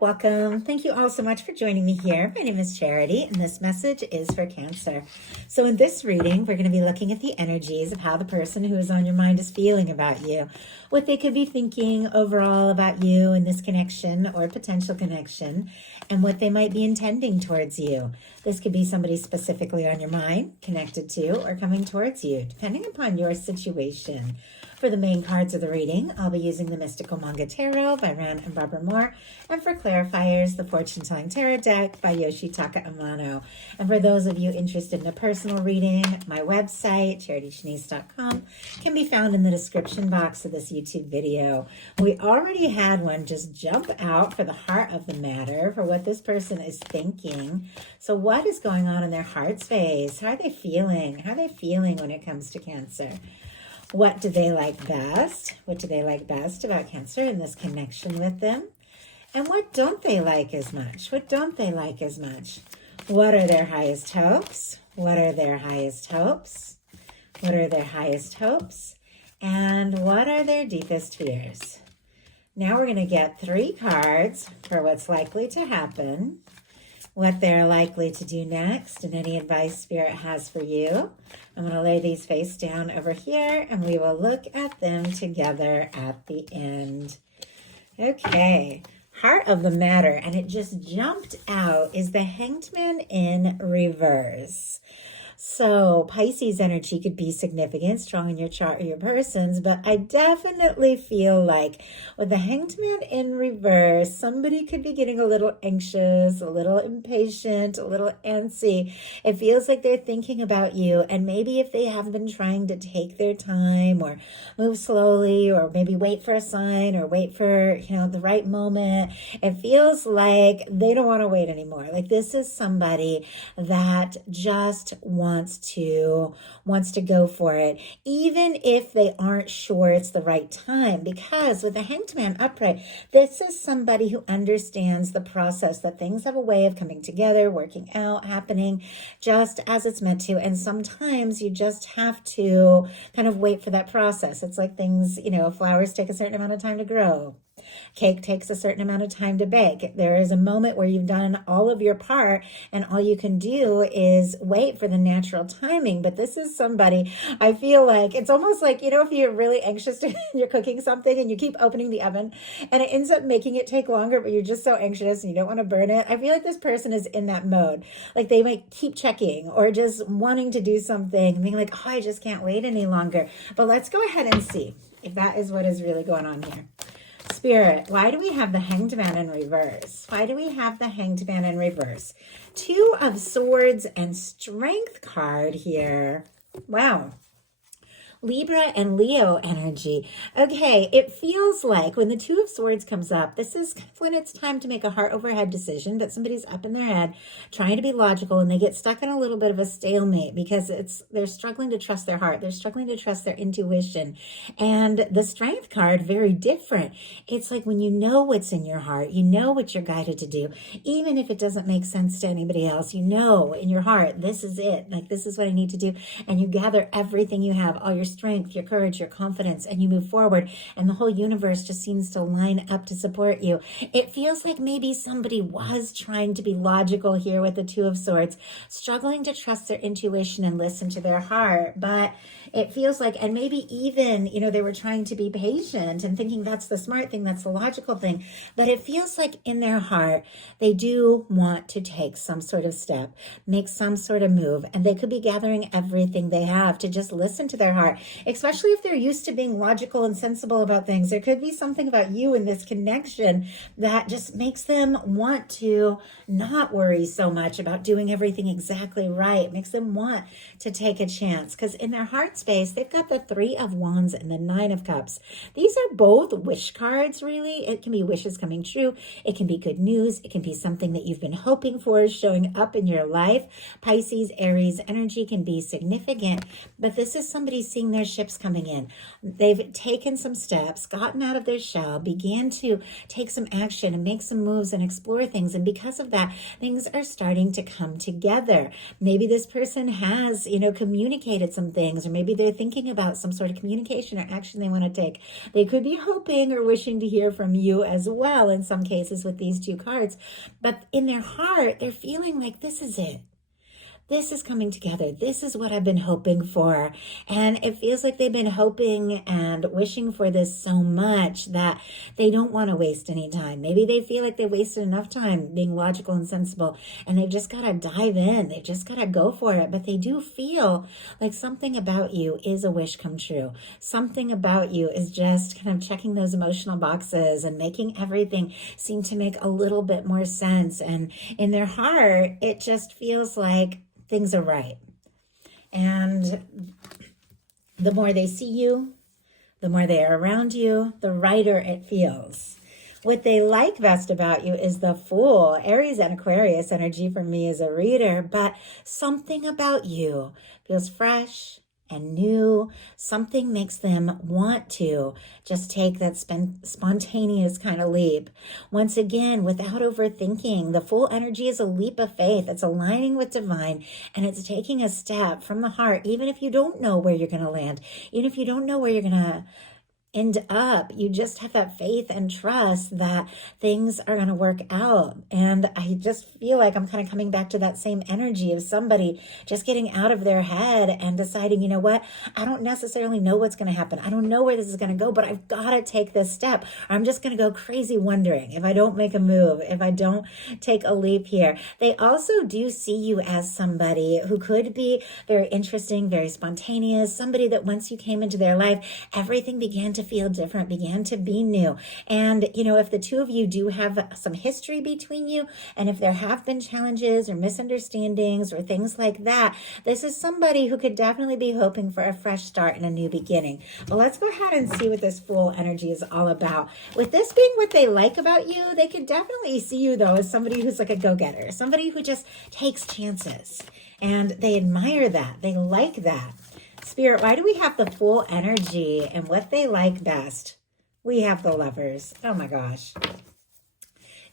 welcome. Thank you all so much for joining me here. My name is Charity, and this message is for Cancer. So in this reading, we're going to be looking at the energies of how the person who is on your mind is feeling about you, what they could be thinking overall about you in this connection or potential connection, and what they might be intending towards you. This could be somebody specifically on your mind, connected to, or coming towards you, depending upon your situation. For the main cards of the reading, I'll be using the Mystical Manga Tarot by Rann and Barbara Moore, and for clarifiers, the Fortune Telling Tarot deck by Yoshitaka Amano. And for those of you interested in a personal reading, my website, charityshanice.com, can be found in the description box of this YouTube video. We already had one just jump out for the heart of the matter, for what this person is thinking. So what is going on in their heart space? How are they feeling? How are they feeling when it comes to Cancer? What do they like best? What do they like best about Cancer in this connection with them? And what don't they like as much? What don't they like as much? What are their highest hopes? What are their highest hopes? What are their highest hopes? And what are their deepest fears? Now we're going to get 3 cards for what's likely to happen, what they're likely to do next, and any advice Spirit has for you. I'm going to lay these face down over here, and we will look at them together at the end. Okay, heart of the matter, and it just jumped out, is the Hanged Man in reverse. So Pisces energy could be significant, strong in your chart or your person's, but I definitely feel like with the Hanged Man in reverse, somebody could be getting a little anxious, a little impatient, a little antsy. It feels like they're thinking about you, and maybe if they have been trying to take their time or move slowly or maybe wait for a sign or wait for, the right moment, it feels like they don't want to wait anymore. Like this is somebody that just wants to go for it, even if they aren't sure it's the right time. Because with the Hanged Man upright, this is somebody who understands the process, that things have a way of coming together, working out, happening just as it's meant to. And sometimes you just have to kind of wait for that process. It's like things, flowers take a certain amount of time to grow. Cake takes a certain amount of time to bake. There is a moment where you've done all of your part and all you can do is wait for the natural timing. But this is somebody, I feel like it's almost like, if you're really anxious to, you're cooking something and you keep opening the oven and it ends up making it take longer, but you're just so anxious and you don't want to burn it. I feel like this person is in that mode. Like they might keep checking or just wanting to do something and being like, oh, I just can't wait any longer. But let's go ahead and see if that is what is really going on here. Spirit, why do we have the Hanged Man in reverse? Why do we have the Hanged Man in reverse? 2 of Swords and Strength card here. Wow. Libra and Leo energy. Okay, it feels like when the 2 of Swords comes up, this is when it's time to make a heart over head decision, but somebody's up in their head trying to be logical and they get stuck in a little bit of a stalemate because they're struggling to trust their heart. They're struggling to trust their intuition. And the Strength card, very different. It's like when you know what's in your heart, you know what you're guided to do, even if it doesn't make sense to anybody else, you know in your heart, this is it. Like, this is what I need to do. And you gather everything you have, all your strength, your courage, your confidence, and you move forward, and the whole universe just seems to line up to support you. It feels like maybe somebody was trying to be logical here with the 2 of Swords, struggling to trust their intuition and listen to their heart, but it feels like, and maybe even, they were trying to be patient and thinking that's the smart thing, that's the logical thing, but it feels like in their heart, they do want to take some sort of step, make some sort of move, and they could be gathering everything they have to just listen to their heart. Especially if they're used to being logical and sensible about things. There could be something about you in this connection that just makes them want to not worry so much about doing everything exactly right. It makes them want to take a chance because in their heart space, they've got the 3 of Wands and the 9 of Cups. These are both wish cards, really. It can be wishes coming true. It can be good news. It can be something that you've been hoping for showing up in your life. Pisces, Aries energy can be significant, but this is somebody seeing seeing their ships coming in. They've taken some steps, gotten out of their shell, began to take some action and make some moves and explore things. And because of that, things are starting to come together. Maybe this person has, communicated some things, or maybe they're thinking about some sort of communication or action they want to take. They could be hoping or wishing to hear from you as well in some cases with these two cards. But in their heart, they're feeling like this is it. This is coming together. This is what I've been hoping for. And it feels like they've been hoping and wishing for this so much that they don't want to waste any time. Maybe they feel like they wasted enough time being logical and sensible, and they've just got to dive in. They've just got to go for it. But they do feel like something about you is a wish come true. Something about you is just kind of checking those emotional boxes and making everything seem to make a little bit more sense. And in their heart, it just feels like things are right. And the more they see you, the more they are around you, the righter it feels. What they like best about you is the Fool. Aries and Aquarius energy for me as a reader, but something about you feels fresh and new. Something makes them want to just take that spontaneous kind of leap. Once again, without overthinking, the Fool energy is a leap of faith. It's aligning with divine, and it's taking a step from the heart, even if you don't know where you're going to land, even if you don't know where you're going to end up. You just have that faith and trust that things are going to work out. And I just feel like I'm kind of coming back to that same energy of somebody just getting out of their head and deciding, you know what, I don't necessarily know what's going to happen. I don't know where this is going to go, but I've got to take this step. I'm just going to go crazy wondering if I don't make a move, if I don't take a leap here. They also do see you as somebody who could be very interesting, very spontaneous, somebody that once you came into their life, everything began to feel different, began to be new. And, if the two of you do have some history between you, and if there have been challenges or misunderstandings or things like that, this is somebody who could definitely be hoping for a fresh start and a new beginning. Well, let's go ahead and see what this Fool energy is all about. With this being what they like about you, they could definitely see you, though, as somebody who's like a go-getter, somebody who just takes chances. And they admire that. They like that. Spirit, why do we have the Fool energy and what they like best? We have the Lovers. Oh my gosh.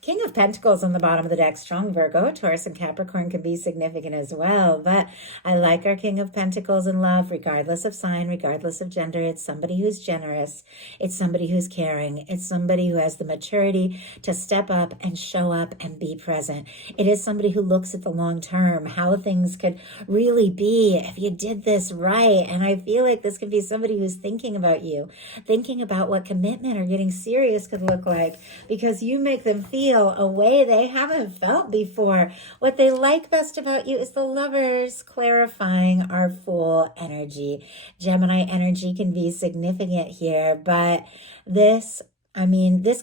King of Pentacles on the bottom of the deck. Strong Virgo, Taurus, and Capricorn can be significant as well. But I like our King of Pentacles in love, regardless of sign, regardless of gender. It's somebody who's generous. It's somebody who's caring. It's somebody who has the maturity to step up and show up and be present. It is somebody who looks at the long term, how things could really be if you did this right. And I feel like this could be somebody who's thinking about you, thinking about what commitment or getting serious could look like, because you make them feel a way they haven't felt before. What they like best about you is the Lovers, clarifying our Fool energy. Gemini energy can be significant here, but this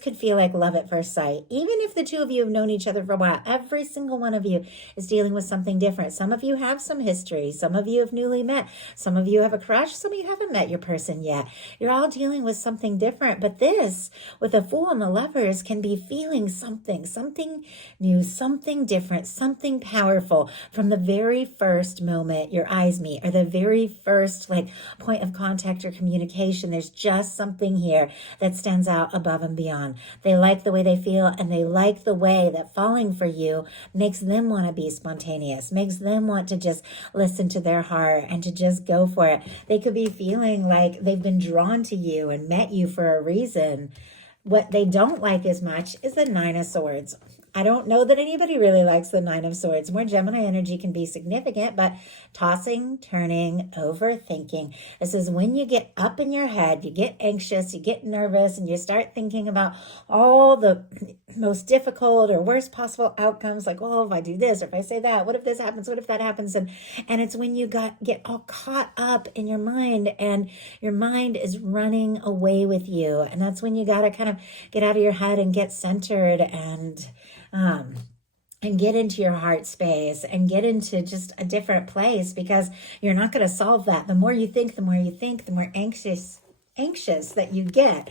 could feel like love at first sight. Even if the two of you have known each other for a while, every single one of you is dealing with something different. Some of you have some history. Some of you have newly met. Some of you have a crush. Some of you haven't met your person yet. You're all dealing with something different. But this, with the Fool and the Lovers, can be feeling something new, something different, something powerful from the very first moment your eyes meet, or the very first point of contact or communication. There's just something here that stands out above and beyond. They like the way they feel, and they like the way that falling for you makes them want to be spontaneous, makes them want to just listen to their heart and to just go for it. They could be feeling like they've been drawn to you and met you for a reason. What they don't like as much is the Nine of Swords. I don't know that anybody really likes the Nine of Swords. More Gemini energy can be significant, but tossing, turning, overthinking. This is when you get up in your head, you get anxious, you get nervous, and you start thinking about all the most difficult or worst possible outcomes, like, oh, if I do this, or if I say that, what if this happens, what if that happens? And it's when you get all caught up in your mind, and your mind is running away with you. And that's when you got to kind of get out of your head and get centered and get into your heart space and get into just a different place, because you're not going to solve that. The more you think, the more anxious that you get.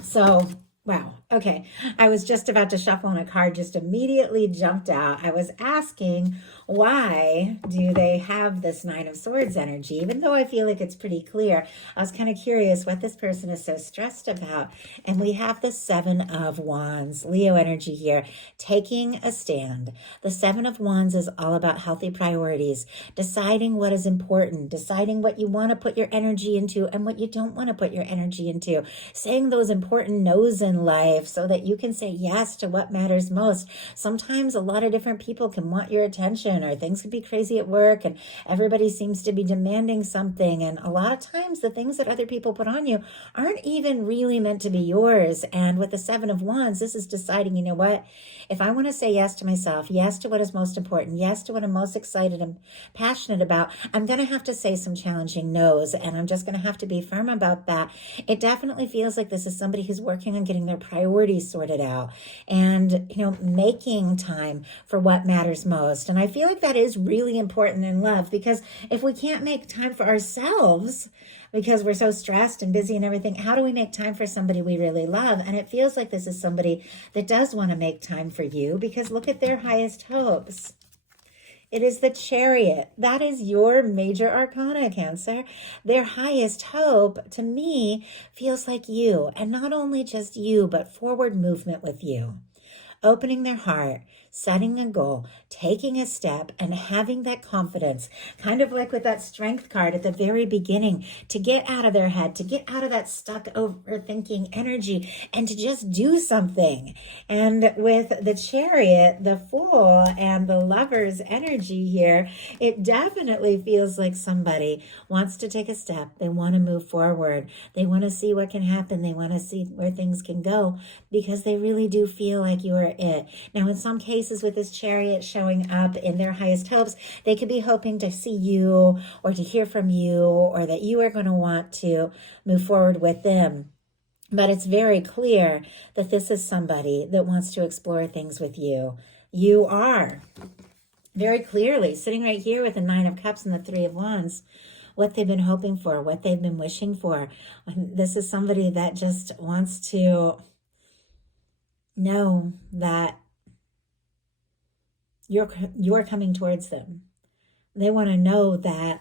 So Wow. Okay. I was just about to shuffle and a card just immediately jumped out. I was asking, why do they have this Nine of Swords energy? Even though I feel like it's pretty clear, I was kind of curious what this person is so stressed about. And we have the Seven of Wands, Leo energy here, taking a stand. The Seven of Wands is all about healthy priorities, deciding what is important, deciding what you want to put your energy into and what you don't want to put your energy into, saying those important no's in life so that you can say yes to what matters most. Sometimes a lot of different people can want your attention, or things could be crazy at work and everybody seems to be demanding something. And a lot of times the things that other people put on you aren't even really meant to be yours. And with the Seven of Wands, this is deciding, you know what? If I want to say yes to myself, yes to what is most important, yes to what I'm most excited and passionate about, I'm going to have to say some challenging no's, and I'm just going to have to be firm about that. It definitely feels like this is somebody who's working on getting their priorities sorted out and, making time for what matters most. And I feel like that is really important in love, because if we can't make time for ourselves because we're so stressed and busy and everything, how do we make time for somebody we really love? And it feels like this is somebody that does want to make time for you, because look at their highest hopes. It is the Chariot. That is your major arcana, Cancer. Their highest hope, to me, feels like you. And not only just you, but forward movement with you. Opening their heart, setting a goal, taking a step, and having that confidence, kind of like with that Strength card at the very beginning, to get out of their head, to get out of that stuck overthinking energy, and to just do something. And with the Chariot, the Fool, and the Lover's energy here, it definitely feels like somebody wants to take a step. They want to move forward. They want to see what can happen. They want to see where things can go, because they really do feel like you are it. Now, in some cases with this Chariot showing up in their highest hopes, they could be hoping to see you or to hear from you, or that you are going to want to move forward with them. But it's very clear that this is somebody that wants to explore things with you. You are very clearly sitting right here with the Nine of Cups and the Three of Wands, what they've been hoping for, what they've been wishing for. This is somebody that just wants to know that you're coming towards them. They want to know that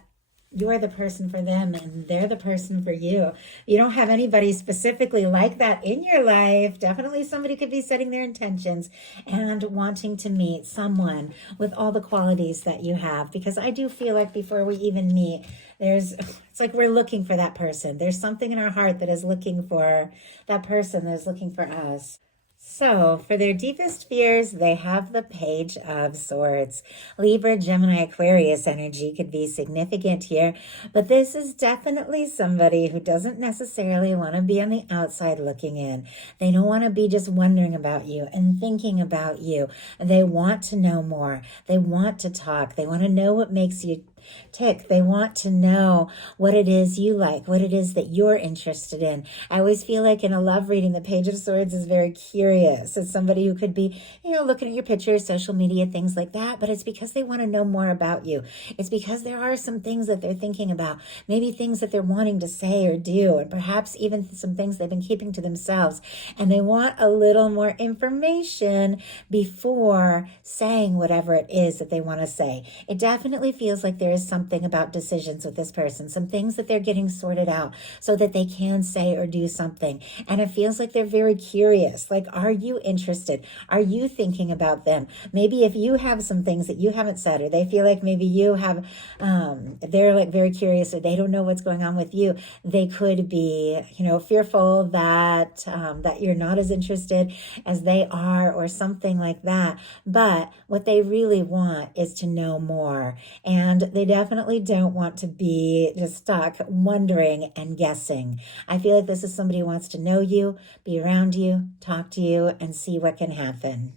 you're the person for them and they're the person for you. You don't have anybody specifically like that in your life. Definitely somebody could be setting their intentions and wanting to meet someone with all the qualities that you have, because I do feel like before we even meet, it's like we're looking for that person. There's something in our heart that is looking for that person that is looking for us. So, for their deepest fears, they have the Page of Swords. Libra, Gemini, Aquarius energy could be significant here, but this is definitely somebody who doesn't necessarily want to be on the outside looking in. They don't want to be just wondering about you and thinking about you. They want to know more. They want to talk. They want to know what makes you tick. They want to know what it is you like, what it is that you're interested in. I always feel like in a love reading, the Page of Swords is very curious. It's somebody who could be, looking at your pictures, social media, things like that, but it's because they want to know more about you. It's because there are some things that they're thinking about, maybe things that they're wanting to say or do, and perhaps even some things they've been keeping to themselves. And they want a little more information before saying whatever it is that they want to say. It definitely feels like there is something about decisions with this person, some things that they're getting sorted out so that they can say or do something. And it feels like they're very curious. Like, are you interested? Are you thinking about them? Maybe if you have some things that you haven't said, or they feel like maybe you have, they're like very curious, or they don't know what's going on with you. They could be, fearful that, that you're not as interested as they are, or something like that. But what they really want is to know more. And they definitely don't want to be just stuck wondering and guessing. I feel like this is somebody who wants to know you, be around you, talk to you, and see what can happen.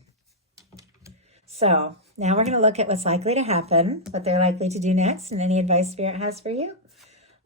So now we're going to look at what's likely to happen, what they're likely to do next, and any advice Spirit has for you.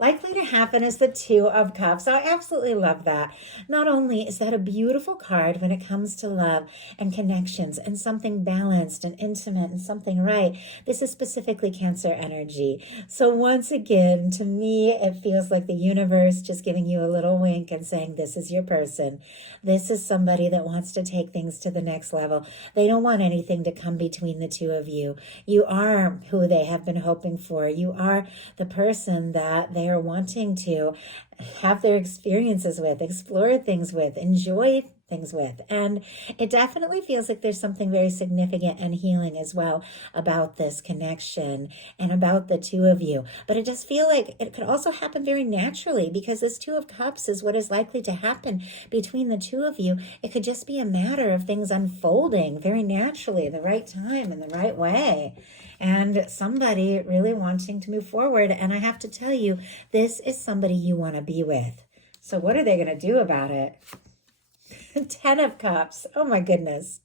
likely to happen is the Two of Cups. I absolutely love that. Not only is that a beautiful card when it comes to love and connections and something balanced and intimate and something right, this is specifically Cancer energy. So once again, to me, it feels like the universe just giving you a little wink and saying, this is your person. This is somebody that wants to take things to the next level. They don't want anything to come between the two of you. You are who they have been hoping for. You are the person that they are wanting to have their experiences with, explore things with, enjoy things with. And it definitely feels like there's something very significant and healing as well about this connection and about the two of you. But it does feel like it could also happen very naturally, because this Two of Cups is what is likely to happen between the two of you. It could just be a matter of things unfolding very naturally, the right time and the right way, and somebody really wanting to move forward. And I have to tell you, this is somebody you want to be with. So what are they going to do about it? 10 of Cups. Oh my goodness.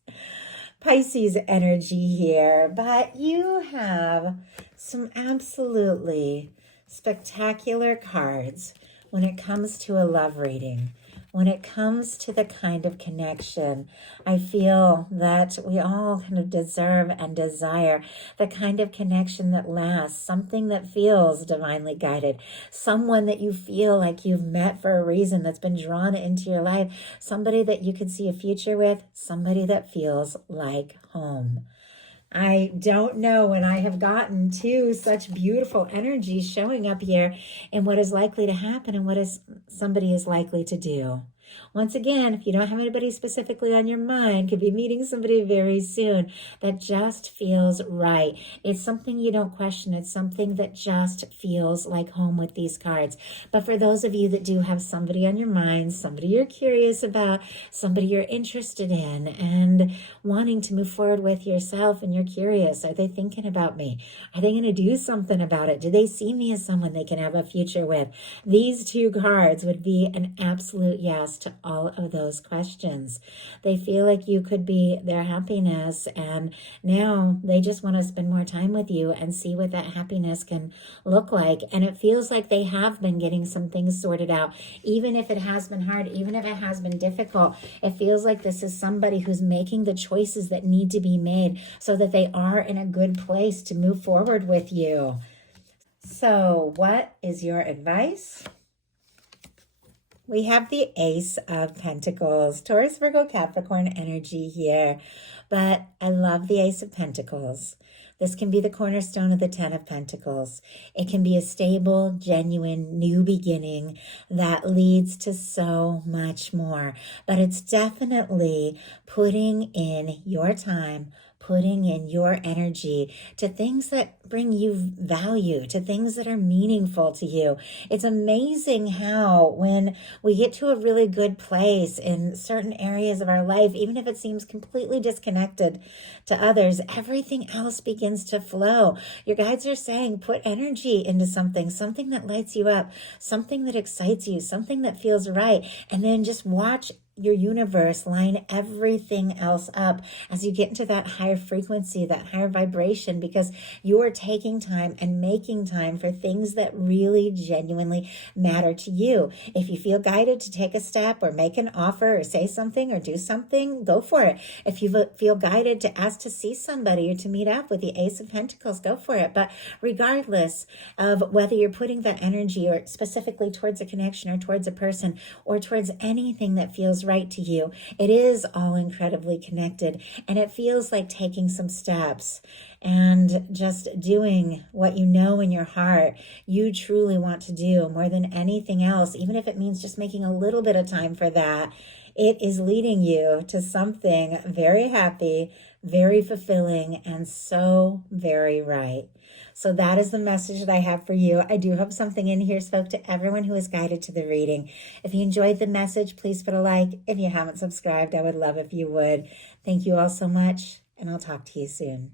Pisces energy here. But you have some absolutely spectacular cards when it comes to a love reading. When it comes to the kind of connection, I feel that we all kind of deserve and desire the kind of connection that lasts, something that feels divinely guided, someone that you feel like you've met for a reason, that's been drawn into your life, somebody that you could see a future with, somebody that feels like home. I don't know when I have gotten to such beautiful energy showing up here and what is likely to happen and what is somebody is likely to do. Once again, if you don't have anybody specifically on your mind, could be meeting somebody very soon that just feels right. It's something you don't question. It's something that just feels like home with these cards. But for those of you that do have somebody on your mind, somebody you're curious about, somebody you're interested in and wanting to move forward with yourself, and you're curious, are they thinking about me? Are they going to do something about it? Do they see me as someone they can have a future with? These two cards would be an absolute yes to all of those questions. They feel like you could be their happiness, and now they just want to spend more time with you and see what that happiness can look like. And it feels like they have been getting some things sorted out, even if it has been hard, even if it has been difficult. It feels like this is somebody who's making the choices that need to be made so that they are in a good place to move forward with you. So what is your advice? We have the Ace of Pentacles, Taurus, Virgo, Capricorn energy here. But I love the Ace of Pentacles. This can be the cornerstone of the 10 of Pentacles. It can be a stable, genuine, new beginning that leads to so much more. But it's definitely putting in your time, putting in your energy to things that bring you value, to things that are meaningful to you. It's amazing how when we get to a really good place in certain areas of our life, even if it seems completely disconnected to others, everything else begins to flow. Your guides are saying, put energy into something that lights you up, something that excites you, something that feels right, and then just watch your universe line everything else up as you get into that higher frequency, that higher vibration, because you're taking time and making time for things that really genuinely matter to you. If you feel guided to take a step or make an offer or say something or do something, go for it. If you feel guided to ask to see somebody or to meet up with the Ace of Pentacles, go for it. But regardless of whether you're putting that energy or specifically towards a connection or towards a person or towards anything that feels right to you, it is all incredibly connected, and it feels like taking some steps and just doing what you know in your heart you truly want to do more than anything else, even if it means just making a little bit of time for that. It is leading you to something very happy, very fulfilling, and so very right. So that is the message that I have for you. I do hope something in here spoke to everyone who is guided to the reading. If you enjoyed the message, please put a like. If you haven't subscribed, I would love if you would. Thank you all so much, and I'll talk to you soon.